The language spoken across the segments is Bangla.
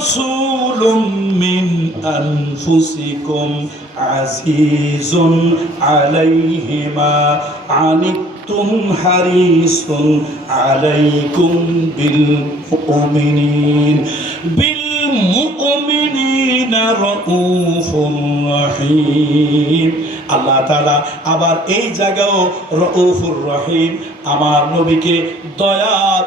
রাসূলুম মিন আনফুসিকুম আজিজুন আলাইহি মা আনিতুম হারিসুন আলাইকুম বিল মুমিনিনা রাউফুর রহিম। আল্লাহ তাআলা আবার এই জায়গাও রাউফুর রহিম আমার নবীকে দয়ার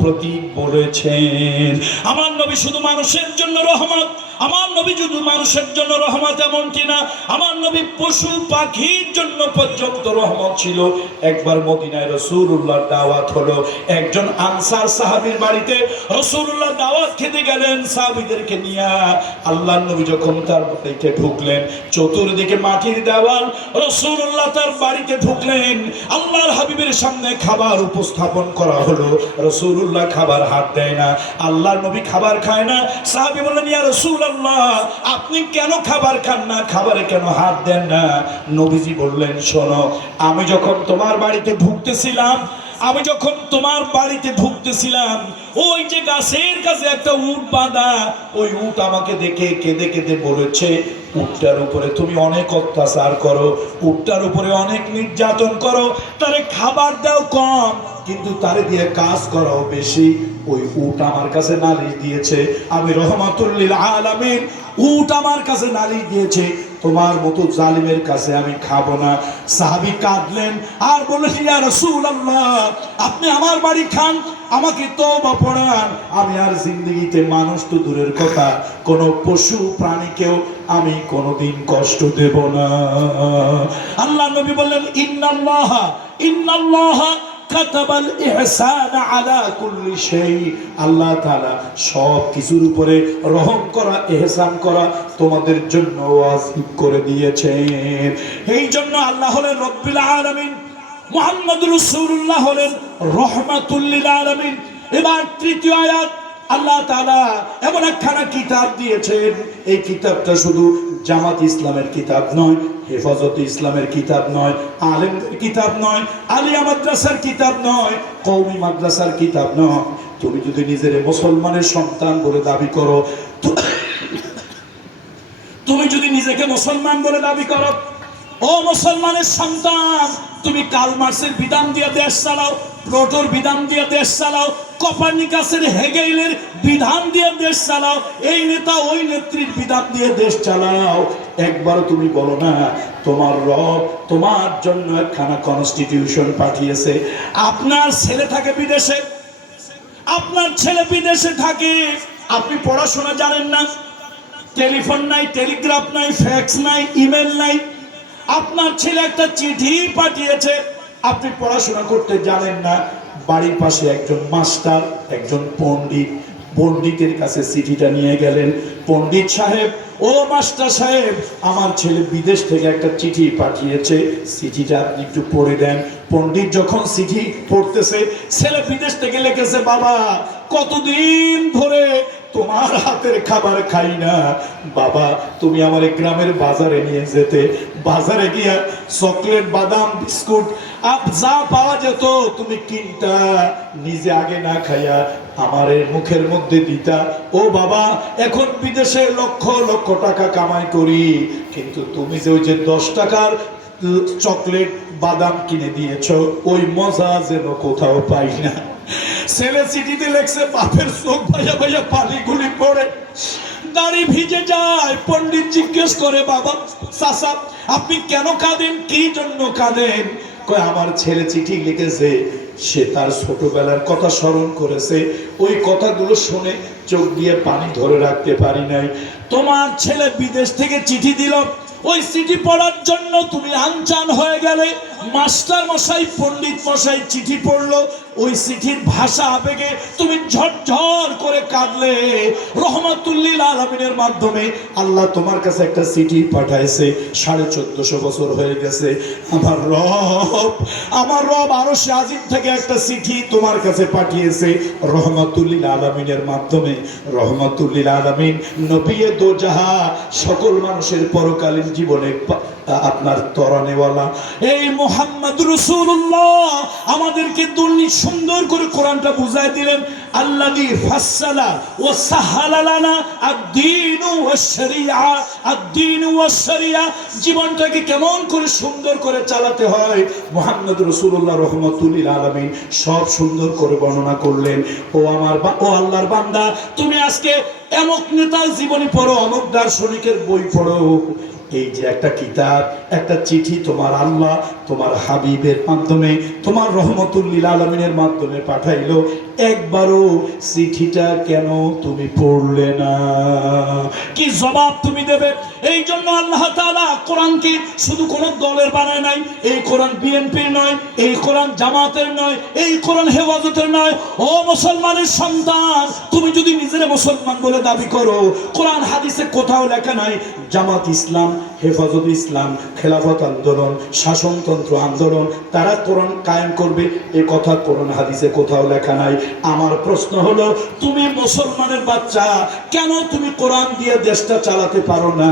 প্রতীক বলেছেন। আমার নবী শুধু মানুষের জন্য রহমত, আমার নবী শুধু মানুষের জন্য রহমত এমনটি না, আমার নবী পশু পাখির জন্য পর্যন্ত রহমত ছিল। একবার মদিনায় রাসূলুল্লাহর দাওয়াত হলো, একজন আনসার সাহাবীর বাড়িতে রাসূলুল্লাহ দাওয়াত খেতে গেলেন সাহাবীদেরকে নিয়ে। আল্লাহর নবী যখন তার বাড়িতে ঢুকলেন, চতুর্দিকে মাটির দেওয়াল, রাসূলুল্লাহ তার বাড়িতে ঢুকলেন, আল্লাহর হাবিবের সামনে খাবার উপস্থাপন করা হলো। রাসূলুল্লাহ খাবার হাত দেয় না, আল্লাহর নবী খাবার খায় না। সাহাবী বললেন, ইয়া রাসূলুল্লাহ, আপনি কেন খাবার খান না, খাবারে কেন হাত দেন না? নবীজি বললেন, শোনো, আমি যখন তোমার বাড়িতে ঢুকতেছিলাম, ওই যে গাছের কাছে একটা উট বাঁধা, ওই উট আমাকে দেখে কেঁদে কেঁদে বলেছে, উটটার উপরে তুমি অনেক অত্যাচার করো, উটটার উপরে অনেক নির্যাতন করো, তারে খাবার দাও কম, কিন্তু তারে দিয়ে কাজ করাও বেশি। ওই উট আমার কাছে নালিশ দিয়েছে, আমি রহমাতুল লিল আলামিন, উট আমার কাছে নালিশ দিয়েছে, তোমার মতো জালিমের কাছে আমি খাবো না। সাহাবী কাঁদলেন আর বললেন, ইয়া রাসূলুল্লাহ, আপনি আমার বাড়ি খান, আমাকে তওবা পড়ান, আমি আর জিন্দেগিতে মানুষ তো দূরের কথা, কোন পশু প্রাণীকেও আমি কোনোদিন কষ্ট দেব না। আল্লাহ নবী বললেন, ইন্নাল্লাহা কাতাবাল ইহসানা আলা কুল্লি শাই, আল্লাহ তাআলা সব কিছুর উপরে রহম করা, ইহসান করা তোমাদের জন্য ওয়াজিব করে দিয়েছেন। এই জন্য আল্লাহ হলেন রব্বুল আলামিন, মুহাম্মদুর রাসূলুল্লাহ হলেন রাহমাতুল লিল আলামিন। এবার তৃতীয় আয়াত, আল্লাহ তাআলা এমন একখানা কিতাব দিয়েছেন, এই কিতাবটা শুধু জামাত ইসলামের কিতাব নয়, হেফাজতে ইসলামের কিতাব নয়, আলেমদের কিতাব নয়, আলিয়া মাদ্রাসার কিতাব নয়, কওমি মাদ্রাসার কিতাব নয়। তুমি যদি নিজের মুসলমানের সন্তান বলে দাবি করো, তুমি যদি নিজেকে মুসলমান বলে দাবি করো, ও মুসলমানের সন্তান, তুমি কার্ল মার্ক্সের বিধান দিয়ে দেশ চালাও, প্লেটোর বিধান দিয়ে দেশ চালাও, কোপার্নিকাসের হেগেলের বিধান দিয়ে দেশ চালাও, এই নেতা ওই নেত্রীর বিধান দিয়ে দেশ চালাও, একবারও তুমি বলো না তোমার রব তোমার জন্য একখানা কনস্টিটিউশন পাঠিয়েছে। আপনার ছেলে থাকে বিদেশে, আপনার ছেলে বিদেশে থাকে, আপনি পড়াশোনা জানেন না, টেলিফোন নাই, টেলিগ্রাফ নাই, ফ্যাক্স নাই, ইমেল নাই, আপনার ছেলে একটা চিঠি পাঠিয়েছে, আপনি পড়াশোনা করতে জানেন না, বাড়ির পাশে একজন মাস্টার, একজন পণ্ডিতের কাছে চিঠিটা নিয়ে গেলেন, পণ্ডিত সাহেব, ও মাস্টার সাহেব, আমার ছেলে বিদেশ থেকে একটা চিঠি পাঠিয়েছে, চিঠিটা আপনি একটু পড়ে দেন। পণ্ডিত যখন চিঠি পড়তেছে, ছেলে বিদেশ থেকে লিখেছে, বাবা কতদিন ধরে তোমার হাতের খাবার খাই না, বাবা তুমি আমার গ্রামের বাজারে নিয়ে যেতে, বাজারে গিয়া চকলেট, বাদাম, বিস্কুট যা পাওয়া যেত তুমি কিনতা, নিজে আগে না খাইয়া আমার মুখের মধ্যে দিতা। ও বাবা, এখন বিদেশে লক্ষ লক্ষ টাকা কামাই করি, কিন্তু তুমি যে ওই যে 10 টাকার চকলেট বাদাম কিনে দিয়েছ, ওই মজা যেন কোথাও পাই না। ছেলে চিঠিতে লেখছে, বাপের চোখ ভাইয়া ভাইয়া পানি গুলি পড়ে, দাড়ি ভিজে যায়। পণ্ডিত জিজ্ঞেস করে, বাবা চাচা আপনি কেন কাঁদেন, কি জন্য কাঁদেন? কয়, আমার ছেলে চিঠি লিখেছে, সে তার ছোটবেলার কথা স্মরণ করেছে, ওই কথাগুলো শুনে চোখ দিয়ে পানি ধরে রাখতে পারি নাই। তোমার ছেলে বিদেশ থেকে চিঠি দিল, ওই চিঠি পড়ার জন্য তুমি আনচান হয়ে গেলে, মাস্টার মশাই, পণ্ডিত মশাই চিঠি পড়লো, ওই চিঠির ভাষা আবেগে তুমি ঝরঝর করে কাঁদলে। রহমাতুল লিল আলামিনের মাধ্যমে আল্লাহ তোমার কাছে একটা চিঠি পাঠাইছে, 1450 বছর হয়ে গেছে, আমার রব আরশে আজিম থেকে একটা চিঠি তোমার কাছে পাঠিয়েছে রহমাতুল লিল আলামিনের মাধ্যমে। রহমাতুল লিল আলামিন নবী দো জাহা, সকল মানুষের পরকালীন জীবনে আপনার তরানেওয়ালা এই মুহাম্মদ রাসূলুল্লাহ আমাদেরকে সুন্দর করে কোরআনটা বুঝাই দিলেন। আল্লাযী ফাসসালা ওয়া সাহালা লানা আদ-দীন ওয়াশ শরিয়া, আদ-দীন ওয়াশ শরিয়া, জীবনটাকে কেমন করে সুন্দর করে চালাতে হয় মুহাম্মদ রাসূলুল্লাহ রাহমাতুল লিল আলামিন সব সুন্দর করে বর্ণনা করলেন। ও আল্লাহর বান্দা, তুমি আজকে অমুক নেতার জীবনী পড়ো, অমুক দার্শনিকের বই পড়ো, এই যে একটা কিতাব, একটা চিঠি তোমার আল্লাহ তোমার হাবিবের মাধ্যমে, তোমার রহমতুল লিল আলামিনের মাধ্যমে পাঠাইলো, একবারও চিঠিটা কেন তুমি পড়লে না? কি জবাব তুমি দেবে? এই জন্য আল্লাহ তাআলা কোরআনকে শুধু কোন দলের বানায় নাই। এই কোরআন বিএনপির নয়, এই কোরআন জামাতের নয়, এই কোরআন হেফাজতের নয়। ও মুসলমানের সন্তান, তুমি যদি নিজের মুসলমান বলে দাবি করো, কোরআন হাদিসে কোথাও লেখা নাই জামাত ইসলাম, হেফাজত ইসলাম, খেলাফত আন্দোলন, শাসনতন্ত্র আন্দোলন তারা কোরআন কায়েম করবে, এ কথা কোরআন হাদিসে কোথাও লেখা নাই। আমার প্রশ্ন হলো, তুমি মুসলমানের বাচ্চা, কেন তুমি কোরআন দিয়ে দেশটা চালাতে পারো না?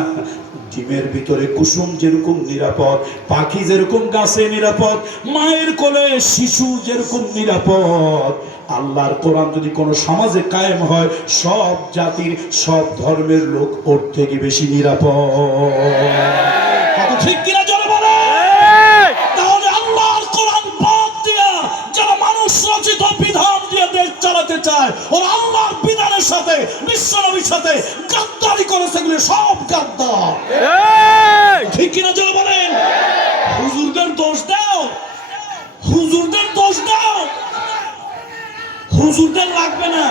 ডিমের ভিতরে কুসুম যেরকম নিরাপদ, পাখি যেরকম গাছে নিরাপদ, মায়ের কোলে শিশু যেরকম নিরাপদ, আল্লাহর কোরআন যদি কোন সমাজে কায়েম হয়, সব জাতির সব ধর্মের লোক ওর থেকে বেশি নিরাপদ। কথা ঠিক কিনা জোরে বলে? তাহলে আল্লাহর কোরআন বাদ দিয়া যারা মানুষ রচিত বিধান দিয়ে দেশ চালাতে চায়, ওরা আল্লাহর বিধানের সাথে, বিশ্বনবীর সাথে গাদ্দারি করেছে, এগুলো সব গাদ্দার। ঠিক কিনা জোরে বলেন? হুজুরদের দোষ দাও, হুজুরদের দোষ দাও, হুজুরদের লাগবে না।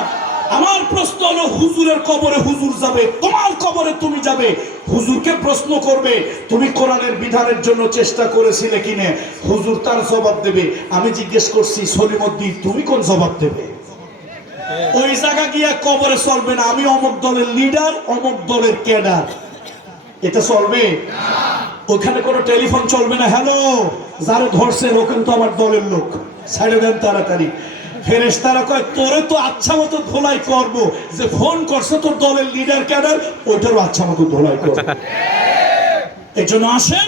আমার প্রশ্ন হলো, হুজুরের কবরে হুজুর যাবে, তোমার কবরে তুমি যাবে। হুজুরকে প্রশ্ন করবে, তুমি কোরআনের বিধানের জন্য চেষ্টা করেছিলে কিনে? হুজুর তার জবাব দেবে। আমি জিজ্ঞেস করছি সলিমুদ্দিন, তুমি কোন জবাব দেবে? ওই জায়গা গিয়া কবরে চলবে না, আমি অমুক দলের লিডার, অমুক দলের ক্যাডার, এটা চলবে? ওখানে কোনো টেলিফোন চলবে না, হ্যালো যারা ধরছে ও কিন্তু আমার দলের লোক, ছাড়ে দেন তাড়াতাড়ি। ফেরেশতারা কয়, তোরে তো আচ্ছা মতো ধোলাই করব, যে ফোন করছে তোর দলের লিডার ক্যাডার, ওইটারও আচ্ছা মতো ধোলাই করব। এই জন্য আসেন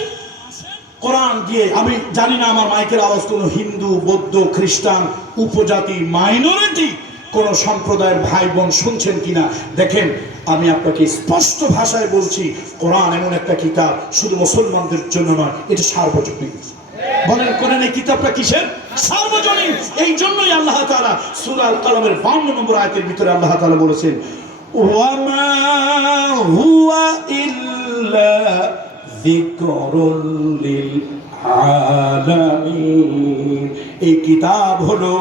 কোরআন দিয়ে, আমি জানি না আমার মাইকের আওয়াজ কোনো হিন্দু, বৌদ্ধ, খ্রিস্টান, উপজাতি, মাইনরিটি কোন সম্প্রদায়ের ভাই বোন শুনছেন কিনা দেখেন। আমি আপনাকে স্পষ্ট ভাষায় বলছি, কোরআন এমন একটা কিতাব শুধু মুসলমানদের জন্য নয়, এটা সার্বজনীন। বলেন কোরআন এই কিতাবটা কিসের? সার্বজনীন। এই জন্যই আল্লাহ তাআলা সূরা আল কালামের 52 নম্বর আয়াতের ভিতরে আল্লাহ তাআলা বলেছেন, ওয়ামা হুয়া ইল্লা যিকরুল লিল আলামিন। এই কিতাব হলো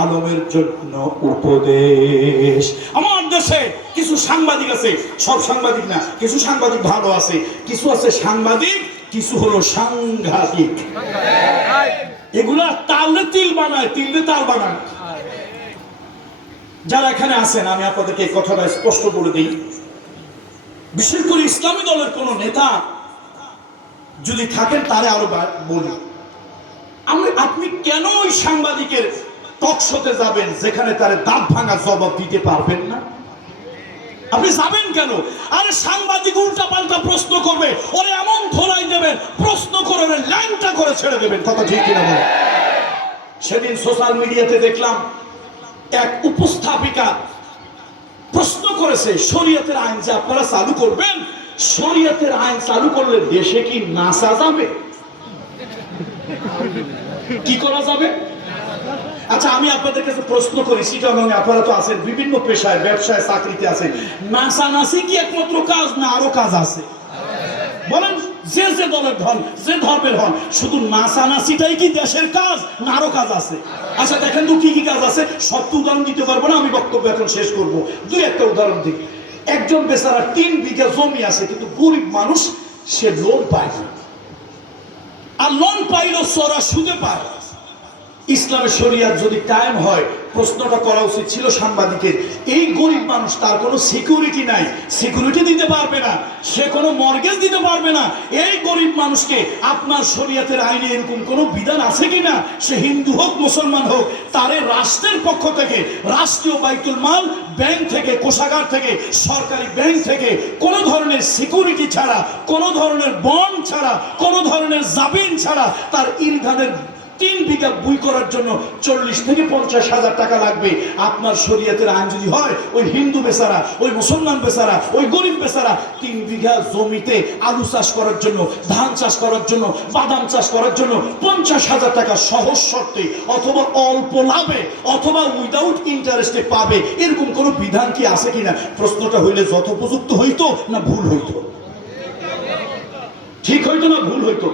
আলমের জন্য উপদেশ। আমার দেশে কিছু সাংবাদিক আছে, সব সাংবাদিক না, কিছু সাংবাদিক ভালো আছে, কিছু আছে সাংবাদিক, কিছু হলো সাংঘাতিক। এগুলা তালে তিল বানায়, তিলে তাল বানায়। যারা এখানে আছেন, আমি আপনাদেরকে এই কথাটা স্পষ্ট করে দিই, বিশেষ করে ইসলামী দলের কোন নেতা যদি থাকেন, তারে আরো বলি, আপনি কেন ওই সাংবাদিকের টক শোতে যাবেন যেখানে তারে দাঁত ভাঙা জবাব দিতে পারবেন না? আপনি যাবেন কেন? আরে সাংবাদিক উল্টা পাল্টা প্রশ্ন করবে, ওরে এমন ধোলাই দেবেন, প্রশ্ন করবেন, লাইনটা করে ছেড়ে দেবেন। কথা ঠিক কিনা বলেন? সেদিন সোশ্যাল মিডিয়াতে দেখলাম এক উপস্থাপিকা প্রশ্ন করেছে, শরীয়তের আইন যে আপনারা চালু করবেন, শরীয়তের আইন চালু করলে দেশে কি নাচা যাবে? কি করা যাবে? আচ্ছা, আমি আপনাদের কাছে প্রশ্ন করি, চিটাগাং আপনারা তো আছেন, বিভিন্ন পেশায়, ব্যবসায়, চাকরিতে আছেন, নাচানাচি কি একমাত্র কাজ না আরো কাজ আছে? বলেন, যে যে দলের হন, যে ধর্মের হন, শুধু নাচানাচিটাই কি দেশের কাজ না আরো কাজ আছে? আচ্ছা দেখেন তো কি কি কাজ আছে। সব তো উদাহরণ দিতে পারবো না, আমি বক্তব্য এখন শেষ করব। দুই একটা উদাহরণ দিই। একজন বেচারা 3 বিঘা জমি আছে, কিন্তু গরিব মানুষ, সে লোন পায় না, আর লোন পাইলেও চড়া সুদে পায়। ইসলামের শরিয়াত যদি কায়েম হয়, প্রশ্নটা করা উচিত ছিল সাংবাদিকের, এই গরিব মানুষ, তার কোনো সিকিউরিটি নাই, সিকিউরিটি দিতে পারবে না, সে কোনো মর্গেজ দিতে পারবে না। এই গরিব মানুষকে আপনার শরিয়াতের আইনে এরকম কোনো বিধান আছে কিনা, সে হিন্দু হোক মুসলমান হোক, তারে রাষ্ট্রের পক্ষ থেকে, রাষ্ট্রীয় বাইতুল মাল, ব্যাংক থেকে, কোষাগার থেকে, সরকারি ব্যাংক থেকে কোনো ধরনের সিকিউরিটি ছাড়া, কোনো ধরনের বন্ড ছাড়া, কোনো ধরনের জামিন ছাড়া তার ইনকামের 3 বিঘা বই করার জন্য 40 থেকে 50,000 টাকা লাগবে। আপনার শরীয়তের আইন যদি হয়, ওই হিন্দু বেচারা, ওই মুসলমান বেচারা, ওই গরিব বেচারা 3 বিঘা জমিতে আলু চাষ করার জন্য, ধান চাষ করার জন্য, বাদাম চাষ করার জন্য 50,000 টাকা সহজ শর্তে অথবা অল্প লাভে অথবা উইদাউট ইন্টারেস্টে পাবে, এরকম কোনো বিধান কি আছে কিনা? প্রশ্নটা হইলে যথোপযুক্ত হইতো না ভুল হইতো? ঠিক হইতো না ভুল হইতো?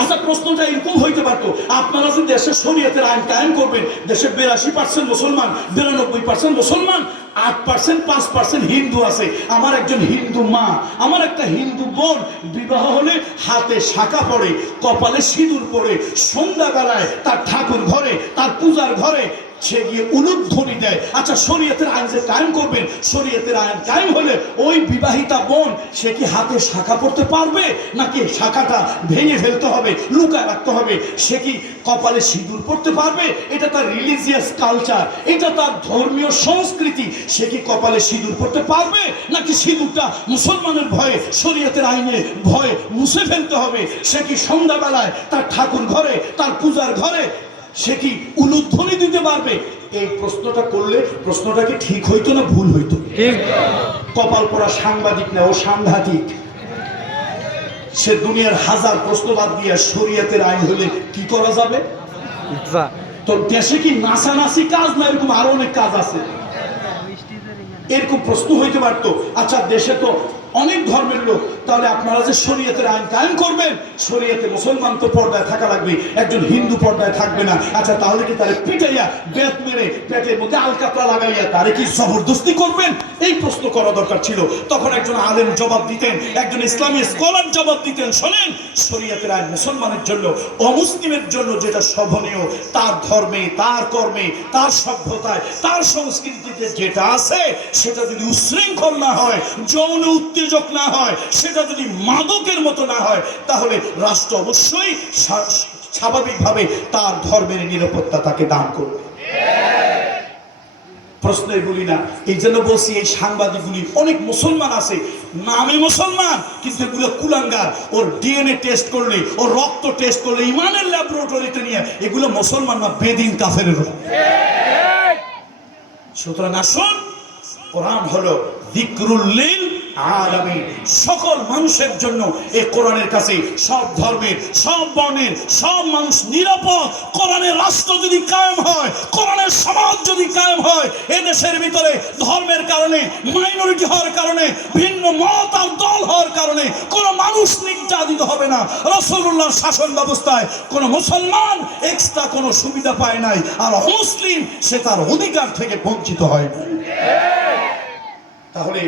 আচ্ছা, প্রশ্নটা এরকম হইতে পারতো, আপনারা যে দেশের শরীয়তের আইন কায়েম করবেন, দেশে 82% মুসলমান, 92% মুসলমান, 8% 5% হিন্দু আছে। আমার একজন হিন্দু মা, আমার একটা হিন্দু বোন বিবাহ হলে হাতে শাঁখা পড়ে, কপালে সিঁদুর পড়ে, সন্ধ্যাবেলায় তার ঠাকুর ঘরে, তার পূজার ঘরে সে গিয়ে উলুধ্বনি দেয়। আচ্ছা, শরীয়তের আইন যে কায়েম করবেন, শরীয়তের আইন কায়েম হলে ওই বিবাহিতা বোন সে কি হাতে শাঁখা পড়তে পারবে, নাকি শাঁখাটা ভেঙে ফেলতে হবে, লুকায় রাখতে হবে? সে কি কপালে সিঁদুর পড়তে পারবে? এটা তার রিলিজিয়াস কালচার, এটা তার ধর্মীয় সংস্কৃতি। সে কি কপালে সিঁদুর পড়তে পারবে, নাকি সিঁদুরটা মুসলমানের ভয়ে, শরীয়তের আইনে ভয়ে মুছে ফেলতে হবে? সে কি সন্ধ্যাবেলায় তার ঠাকুর ঘরে, তার পূজার ঘরে সে কি উলুধ্বনি দিতে পারবে? এই প্রশ্নটা করলে প্রশ্নটা কি ঠিক হইতো না ভুল হইতো? কপাল পরা সাংবাদিক না, ও সাংঘাতিক। সে দুনিয়ার হাজার প্রশ্নবাদ দিয়ে শরীয়তের আইন হলে কি করা যাবে? তো দেশে কি নাচানাচি কাজ না এরকম আরো অনেক কাজ আছে? এরকম প্রশ্ন হইতে পারতো। আচ্ছা, দেশে তো অনেক ধর্মের লোক, তাহলে আপনারা যে শরীয়তের আইন কায়েম করবেন, শরীয়তে মুসলমান তো পর্দায় থাকা লাগবে, একজন হিন্দু পর্দায় থাকবে না। আচ্ছা, তাহলে কি তারে পিটাইয়া বেত মেরে পেটের মধ্যে আলকাতরা লাগাইয়া তারে কি জবরদস্তি করবেন? এই প্রশ্ন করা দরকার ছিল। তখন একজন আলেম জবাব দিতেন, একজন ইসলামী স্কলার জবাব দিতেন, শোনেন, শরীয়তের আইন মুসলমানের জন্য, অমুসলিমের জন্য যেটা শোভনীয়, তার ধর্মে, তার কর্মে, তার সভ্যতায়, তার সংস্কৃতিতে যেটা আছে, সেটা যদি উচ্ছৃঙ্খল না হয়, যৌন উত্তেজক না হয়, সেটা যদি মাদকের মতো না হয়, তাহলে রাষ্ট্র অবশ্যই স্বাভাবিকভাবে তার ধর্মের নিরাপত্তা তাকে দান করবে। প্রশ্ন এগুলি না। এই জন্য বলছি, এই সাংবাদিকগুলি অনেক মুসলমান আছে, নামে মুসলমান, কিন্তু এগুলো কুলাঙ্গার। ওর ডিএনএ টেস্ট করলে, ওর রক্ত টেস্ট করলে, ইমানের ল্যাবরেটরিতে নিয়ে, এগুলো মুসলমান না, বেদিন কাফেরের। সুতরাং আসুন, কোরআন হলো যিকরুল লিল আলামিন, সকল মানুষের জন্য। এই কোরআনের কাছে সব ধর্মের, সব বর্ণের, সব মানুষ নিরাপদ। কোরআনের রাষ্ট্র যদি কায়েম হয়, কোরআনের সমাজ যদি কায়েম হয়, এদেশের ভিতরে ধর্মের কারণে, মাইনরিটি হওয়ার কারণে, ভিন্ন মত আর দল হওয়ার কারণে কোনো মানুষ নির্যাতিত হবে না। রাসূলুল্লাহর শাসন ব্যবস্থায় কোনো মুসলমান এক্সট্রা কোনো সুবিধা পায় নাই, আর অমুসলিম সে তার অধিকার থেকে বঞ্চিত হয় না। তাহলে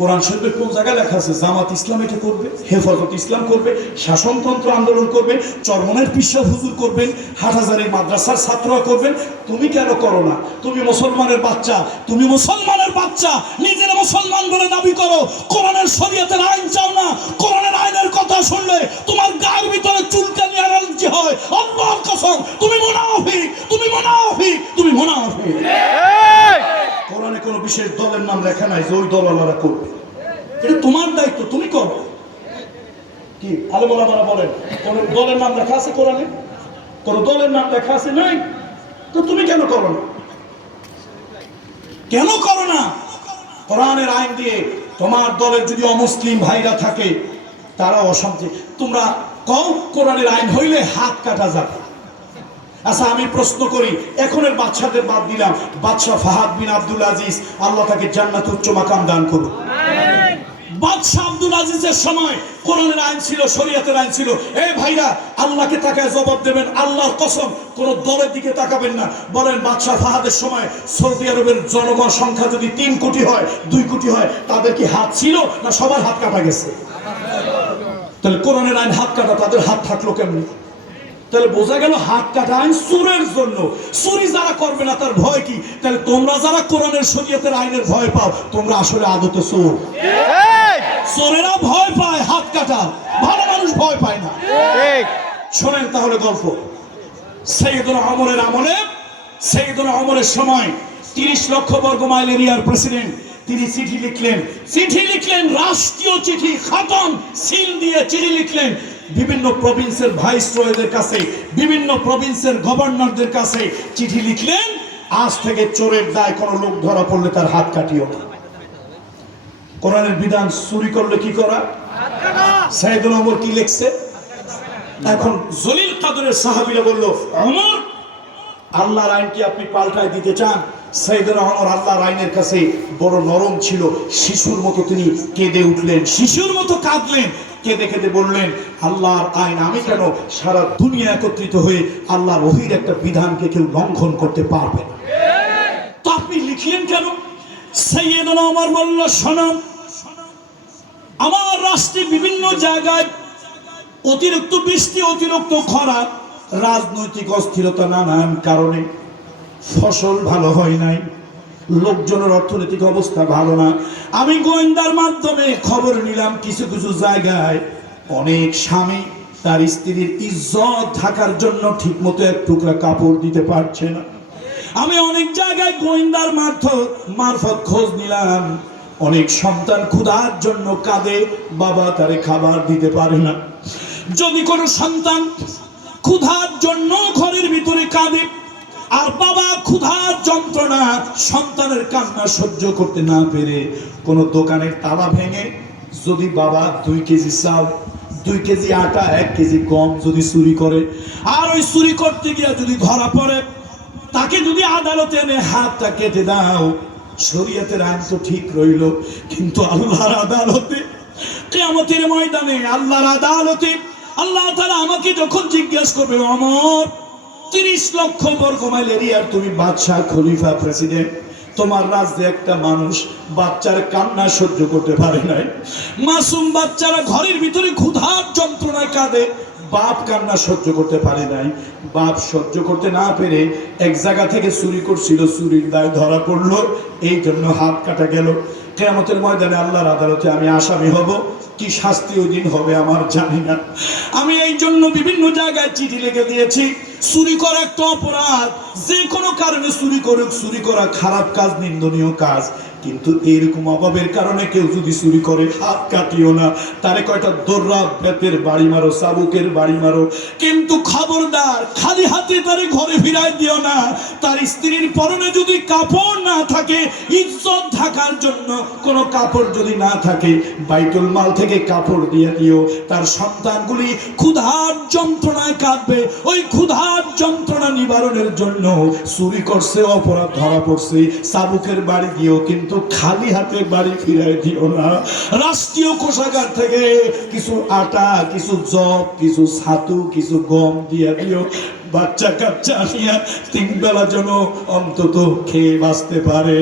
কোরআন শরীফে কোন জায়গায় লেখা আছে জামাত ইসলাম এটা করবে, হেফাজত ইসলাম করবে, শাসনতন্ত্র আন্দোলন করবে, চরমনের পিসা হুজুর করবেন, হাটহাজারী মাদ্রাসার ছাত্ররা করবেন? তুমি কেন করো না? তুমি মুসলমানের বাচ্চা, তুমি মুসলমানের বাচ্চা, নিজের মুসলমান বলে দাবি করো, কোরআনের শরীয়তের আইন চাও না। কোরআনের আইনের কথা শুনলে তোমার গায়ের ভিতরে চুলকানি অ্যালার্জি হয়। আল্লাহর কসম, তুমি মুনাফিক, তুমি মুনাফিক, তুমি মুনাফিক। কোরআনে কোনো বিশেষ দলের নাম লেখা নাই যে ওই দলওয়ালারা করবে। এটা তোমার দায়িত্ব, তুমি করো। কি আলেম ওলামারা বলেন, কোন দলের নাম লেখা আছে কোরআনে? কোন দলের নাম লেখা আছে? নাই। তো তুমি কেন করো না? কেন করো না? কোরআনের আইন দিয়ে তোমার দলের যদি অমুসলিম ভাইরা থাকে, তারা অশান্তি, তোমরা কও কোরআনের আইন হইলে হাত কাটা যাবে। আচ্ছা, আমি প্রশ্ন করি, এখনের বাদশাদের বাদ দিলাম, বাদশাহ ফাহাদ বিন আব্দুল আজিজ, আল্লাহ তাকে জান্নাতে উচ্চ মাকাম দান করুন। বাদশাহ আব্দুল আজিজের সময় কোরআনের আইন ছিল, শরীয়তের আইন ছিল। এই ভাইরা, আল্লাহকে তাকায় জবাব দেবেন, আল্লাহর কসম কোন দলের দিকে তাকাবেন না। বলেন, বাদশাহ ফাহাদের সময় সৌদি আরবের জনগণ সংখ্যা যদি 3 কোটি হয়, 2 কোটি হয়, তাদের কি হাত ছিল না সবার হাত কাটা গেছে? তাহলে কোরআনের আইন হাত কাটা, তাদের হাত থাকলো কেমনি? তাহলে বোঝা গেল হাত কাটা আইন চোরের জন্য। চুরি যারা করবে না তার ভয় কি? তাহলে তোমরা যারা কোরআনের শরীয়তের আইনের ভয় পাও, তোমরা আসলে আদতে চোর। চোরেরা ভয় পায় হাত কাটা, ভালো মানুষ ভয় পায় না। শোনেন তাহলে গল্প। সাইয়েদুনা ওমরের আমলে, সাইয়েদুনা ওমরের সময় 30 লক্ষ বর্গ মাইল এরিয়ার প্রেসিডেন্ট, তিনি চিঠি লিখলেন, রাষ্ট্রীয় চিঠি, খাতাম সিল দিয়ে চিঠি লিখলেন। বিভিন্ন প্রভিন্সের ভাইসরয়দের কাছে, বিভিন্ন প্রভিন্সের গভর্নরদের কাছে চিঠি লিখলেন, আজ থেকে চোরের দায় কোনো লোক ধরা পড়লে তার হাত কাটিও না। কোরআনের বিধান চুরি করলে কি করা? সাইয়েদনা ওমর কি লিখছে? এখন জলিল কাদরের সাহাবীরা বলল, ওমর আল্লাহর আইন কি আপনি পাল্টায় দিতে চান? সাইয়েদনা ওমর আল্লাহর আইনের কাছে বড় নরম ছিল, শিশুর মতো তিনি কেঁদে উঠলেন, শিশুর মতো কাঁদলেন, কেঁদে কেঁদে বললেন, আল্লাহর আইন আমি কেন, সারা দুনিয়া একত্রিত হয়ে আল্লাহর ওহীর একটা বিধানকে কেউ লঙ্ঘন করতে পারবে না। তো আপনি লিখলেন কেন? সাইয়েদনা ওমর বলল, শোনো, আমার রাষ্ট্রে বিভিন্ন জায়গায় অতিরিক্ত বৃষ্টি, অতিরিক্ত খরা, রাজনৈতিক অস্থিরতা, নানান কারণে ফসল ভালো হয় নাই, লোকজনের অর্থনৈতিক অবস্থা ভালো না। আমি গোয়েন্দার মাধ্যমে খবর নিলাম কিছু কিছু জায়গায় অনেক স্বামী তার স্ত্রীর ইজ্জত ঢাকার জন্য ঠিক মতো এক টুকরা কাপড় দিতে পারছে না। আমি অনেক জায়গায় গোয়েন্দার মারফত খোঁজ নিলাম, অনেক সন্তান ক্ষুধার জন্য কাঁদে, বাবা তারে খাবার দিতে পারে না। যদি কোনো সন্তান ক্ষুধার জন্য ঘরের ভিতরে কাঁদে আর বাবা ক্ষুধার যন্ত্রণা, সন্তানের কান্না সহ্য করতে না পেরে কোনো দোকানের তালা ভেঙে যদি বাবা 2 কেজি চাল, 2 কেজি আটা, 1 কেজি গম যদি চুরি করে, আর ওই চুরি করতে গিয়ে যদি ধরা পড়ে, তাকে যদি আদালতে এনে হাতটা কেটে দাও, শরীয়তের আইন তো ঠিক রইল, কিন্তু আল্লাহর আদালতে, কিয়ামতের ময়দানে আল্লাহর আদালতে আল্লাহ তাআলা আমাকে যখন জিজ্ঞেস করবে, ওমর 30 লক্ষ বর্গ মাইল এরিয়ার তুমি বাদশা, খলিফা, প্রেসিডেন্ট, তোমার রাজ্যে একটা মানুষ বাচ্চার কান্না সহ্য করতে পারে নাই, মাসুম বাচ্চারা ঘরের ভিতরে ক্ষুধার যন্ত্রণায় কাঁদে, বাপ কান্না সহ্য করতে পারে নাই, বাপ সহ্য করতে না পেরে এক জায়গা থেকে চুরি করছিল, চুরির দায় ধরা পড়লো, এই জন্য হাত কাটা গেল। কিয়ামতের ময়দানে আল্লাহর আদালতে আমি আসামি হব, কি শাস্তি ওই দিন হবে আমার জানি না। আমি এই জন্য বিভিন্ন জায়গায় চিঠি লিখে দিয়েছি, চুরি করা একটা অপরাধ, যে কোনো কারণে চুরি করুক, চুরি করা খারাপ কাজ, নিন্দনীয় কাজ, কিন্তু এরকম অভাবের কারণে কেউ যদি চুরি করে হাত কাটিও না, তারে কয়টা দোররা বেতের বাড়ি মারো, চাবুকের বাড়ি মারো, কিন্তু খবরদার খালি হাতে তারে ঘরে ফিরাই দিও না। তার স্ত্রীর পরনে যদি কাপড় না থাকে, ইজ্জত ঢাকার জন্য কোনো কাপড় যদি না থাকে, বাইতুল মাল থেকে কাপড় দিয়ে দিও। তার সন্তানগুলি ক্ষুধার যন্ত্রণায় কাঁদবে, ওই ক্ষুধার যন্ত্রণা নিবারণের জন্য চুরি করছে, অপরাধ ধরা পড়ছে, চাবুকের বাড়ি দিও, কিন্তু খালি হাতে বাড়ি ফিরাই দিও না। রাষ্ট্রীয় কোষাগার থেকে কিছু আটা, কিছু জব, কিছু ছাতু, কিছু গম দিয়ে দিও, বাচ্চা কাচ্চা নিয়ে 3 বেলা যেন অন্তত খেয়ে বাঁচতে পারে।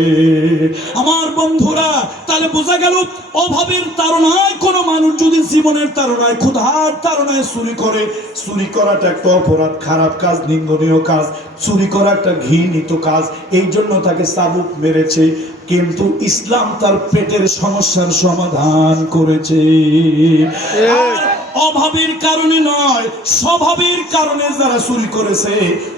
আমার বন্ধুরা, তাহলে বোঝা গেল, অভাবের তাড়নায় কোনো মানুষ যদি জীবনের তাড়নায়, ক্ষুধার তাড়নায় চুরি করে, চুরি করাটা একটা অপরাধ, খারাপ কাজ, নিন্দনীয় কাজ, চুরি করা একটা ঘৃণিত কাজ, এই জন্য তাকে চাবুক মেরেছে। কিন্তু ইসলাম তার পেটের সমস্যার সমাধান করেছে। অভাবের কারণে নয়, স্বভাবের কারণে যারা চুরি করেছে।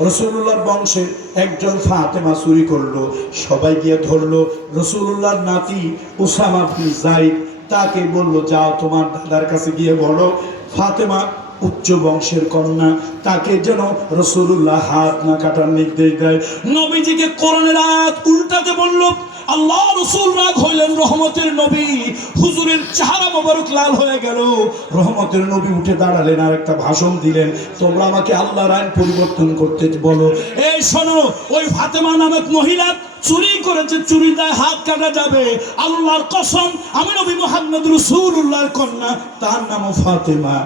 রাসূলুল্লাহর বংশের একজন ফাতেমা চুরি করলো, সবাই গিয়ে ধরলো। রাসূলুল্লাহর নাতি উসামা বিন যায়েদ তাকে বললো, যাও তোমার দাদার কাছে গিয়ে বলো ফাতেমা উচ্চ বংশের কন্যা, তাকে যেন রাসূলুল্লাহ হাত না কাটার নির্দেশ দেয়। নবীজিকে কোরআনের আয়াত উল্টাতে বলল, আল্লাহ রাসূল রাগ হইলেন, রহমতের নবী, হুজুরের চেহারা মোবারক লাল হয়ে গেল। রহমতের নবী উঠে দাঁড়ালেন আর একটা ভাষণ দিলেন, তোমরা আমাকে আল্লাহর আইন পরিবর্তন করতে বলো। এই শোনো, ওই ফাতেমা নামক মহিলা চুরি করেছে, চুরি দায় হাত কাটা যাবে। আল্লাহর কসম, আমি নবী মুহাম্মদ রাসূলুল্লাহর কন্যা, তার নামও ফাতেমা।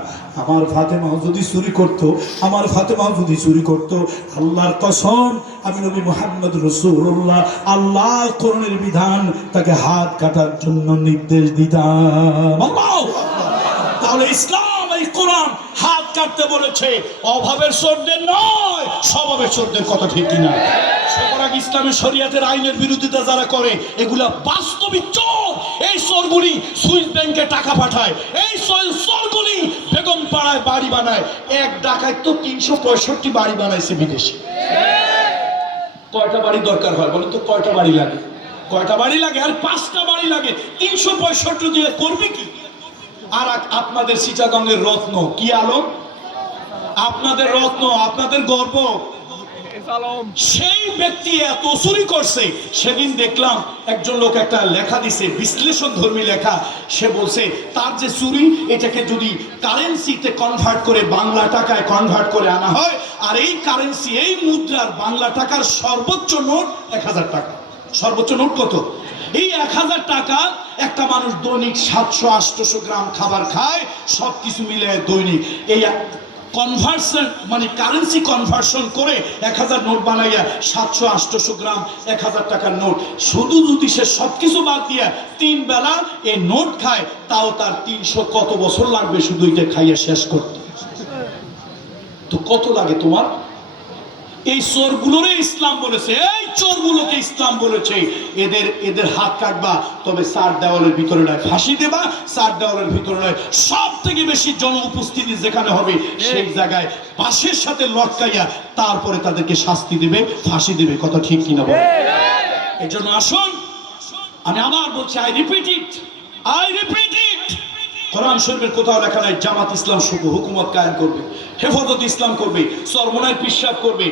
আমার ফাতেমাও যদি চুরি করতো, আমার ফাতেমাও যদি চুরি করতো, আল্লাহর কসম, আমি নবী মুহাম্মদ রাসূলুল্লাহ, আল্লাহ কোরআনের বিধান, তাকে হাত কাটার জন্য নির্দেশ দিতাম। আল্লাহু আকবার। তাহলে ইসলাম, এই কোরআন হাত কাটতে বলেছে, অভাবের চোরদের নয়, স্বভাবের চোরদের, কথা ঠিক কিনা? সুতরাং ইসলামের শরীয়তের আইনের বিরোধিতা যারা করে, এগুলা বাস্তবিক চোর। এই চোরগুলি সুইস ব্যাংকে টাকা পাঠায়, এই চোরগুলি বেগম পাড়ায় বাড়ি বানায়। এক ডাকাত তো 365 বাড়ি বানাইছে বিদেশে। কয়টা বাড়ি দরকার হয় বলেন তো? কয়টা বাড়ি লাগে? কয়টা বাড়ি লাগে? আর 5টা বাড়ি লাগে। 365 দিয়ে করবে কি? আর আপনাদের চিটাগংয়ের রত্ন কি আলম, আপনাদের রত্ন, আপনাদের গর্ব, সেই ব্যক্তি এত চুরি করছে। সেদিন দেখলাম একজন লোক একটা লেখা দিছে, বিশ্লেষণ ধর্মী লেখা। সে বলছে তার যে চুরি, এটাকে যদি কারেন্সিতে কনভার্ট করে, বাংলা টাকায় কনভার্ট করে আনা হয়, আর এই কারেন্সি, এই মুদ্রার বাংলা টাকার সর্বোচ্চ নোট 1000 টাকা। সর্বোচ্চ নোট কত? এই 1000 টাকা একটা মানুষ দৈনিক 700-800 গ্রাম খাবার খায়, সবকিছু মিলে দৈনিক এই কনভার্সন মানে কারেন্সি কনভার্সন করে 1000 নোট বানাইয়া 700-800 গ্রাম 1000 টাকার নোট। শুধু যদি সে সবকিছু বাদ দিয়া 3 বেলা এই নোট খায়, তাও তার 300 কত বছর লাগবে শুধু এটা খাইয়া শেষ করতে। তো কত লাগে তোমার? এই চোরগুলোরে ইসলাম বলেছে, এই চোরগুলোকে ইসলাম বলেছে এদের হাত কাটবা, তবে 4 দেওয়ালের ভিতরে নয়, ফাঁসি দেবা। 4 দেওয়ালের ভিতরে নয়, সব থেকে বেশি জন উপস্থিতি যেখানে হবে সেই জায়গায় বাঁশের সাথে লটকাইয়া তারপরে তাদেরকে শাস্তি দেবে, ফাঁসি দেবে। কথা ঠিক কিনা বল? এই জন্য আসুন, আমি আবার বলছি, আই রিপিট ইট, কোরআন শরীফের কোথাও লেখা নাই জামাত ইসলাম শুধু হুকুমত কায়েম করবে, হেফাজত ইসলাম করবে, চরমনায় পিশাব করবে।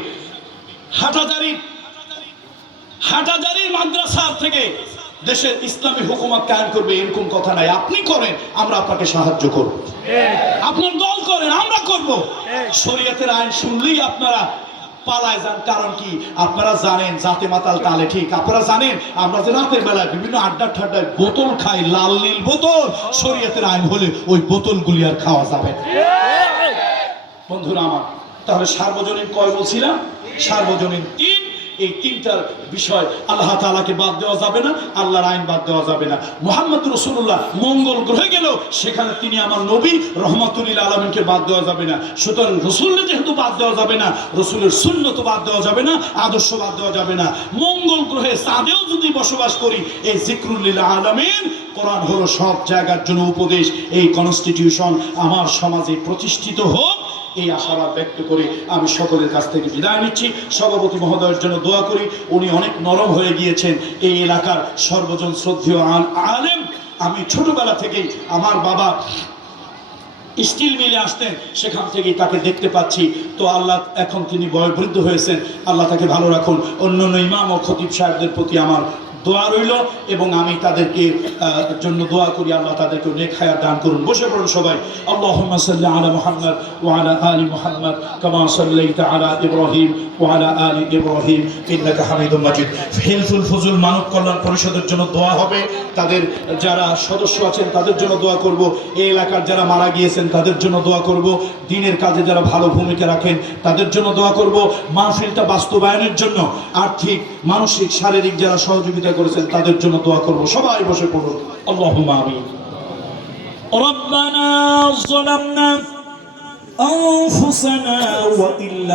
হাটাজারির মাদ্রাসা থেকে দেশের ইসলামী হুকুমত কায়েম করবে, এরকম কথা নাই। আপনি করেন, আমরা আপনাকে সাহায্য করব। আপনার দল করেন, আমরা করব। শরীয়তের আইন শুনলেই আপনারা পালায় যান। কারণ কি? আপনারা জানেন জাতে মাতাল তালে ঠিক। আপনারা জানেন আমরা যে রাতের বেলায় বিভিন্ন আড্ডা ঠাড্ডায় বোতল খাই, লাল নীল বোতল, শরীয়তের আইন হলে ওই বোতলগুলি আর খাওয়া যাবে না। বন্ধুরা আমার, তাহলে সার্বজনীন কয় বলছিলাম? সার্বজনীন 3। এই 3টার বিষয় আল্লাহ তাআলাকে বাদ দেওয়া যাবে না, আল্লাহর আইন বাদ দেওয়া যাবে না। মুহাম্মদ রাসূলুল্লাহ মঙ্গল গ্রহে গেল, সেখানে তিনি আমার নবী রহমাতুল লিল আলামিনকে বাদ দেওয়া যাবে না। সুতরাং রাসূলকে যেহেতু বাদ দেওয়া যাবে না, রাসূলের সুন্নত বাদ দেওয়া যাবে না, আদর্শ বাদ দেওয়া যাবে না। মঙ্গল গ্রহে চাঁদেও যদি বসবাস করি, এই যিকরুল লিল আলামিন কোরআন হলো সব জায়গার জন্য উপদেশ। এই কনস্টিটিউশন আমার সমাজে প্রতিষ্ঠিত হোক, এই আশাবাদ ব্যক্ত করে আমি সকলের কাছ থেকে বিদায় নিচ্ছি। সভাপতি মহোদয়ের জন্য দোয়া করি, উনি অনেক নরম হয়ে গিয়েছেন। এই এলাকার সর্বজন শ্রদ্ধেয় আলেম। আমি ছোটবেলা থেকেই আমার বাবা স্টিল মিলে আসতেন, সেখান থেকেই তাকে দেখতে পাচ্ছি। তো আল্লাহ, এখন তিনি বয়োবৃদ্ধ হয়েছেন, আল্লাহ তাকে ভালো রাখুন। অন্যান্য ইমাম ও খতিব সাহেবদের প্রতি আমার দোয়া রইল, এবং আমি তাদেরকে জন্য দোয়া করি, আল্লাহ তাদেরকে নেক হায়াত দান করুন। বসে পড়ুন সবাই। আল্লাহুম্মা সাল্লি আলা মুহাম্মদ ওয়া আলা আলি মুহাম্মদ কামা সাল্লাইতা আলা ইব্রাহিম ওয়া আলা আলি ইব্রাহিম ইন্নাকা হামিদুম মাজিদ। হিলফুল ফুজুল মানব কল্যাণ পরিষদের জন্য দোয়া হবে, তাদের যারা সদস্য আছেন তাদের জন্য দোয়া করব, এই এলাকার যারা মারা গিয়েছেন তাদের জন্য দোয়া করব, দ্বীনের কাজে যারা ভালো ভূমিকা রাখেন তাদের জন্য দোয়া করব, মাহফিলটা বাস্তবায়নের জন্য আর্থিক, মানসিক, শারীরিক যারা সহযোগিতা করেছেন তাদের জন্য দোয়া করব। সবাই বসে পড়ুন। আল্লাহুম্মা আমিন। রব্বানা যালামনা আনফুসানা ওয়া ইল্লা